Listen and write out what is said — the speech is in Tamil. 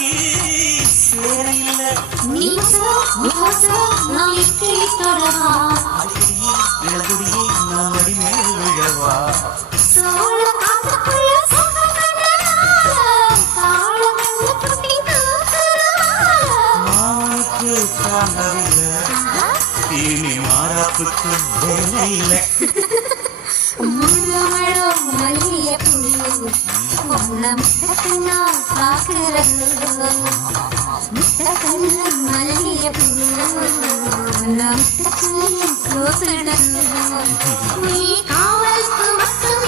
பார்வைக்கு சேரையில்ல நீ நான் எட்டி தொடவா இளகுடியே நான் அடிமேல் விழவா சோழ காத்துக்குள்ள மாமனுக்கு தாங்கவில்லை இனி மாறாப்புக்கு வேலையில்லை காவலுக்கு மட்டும்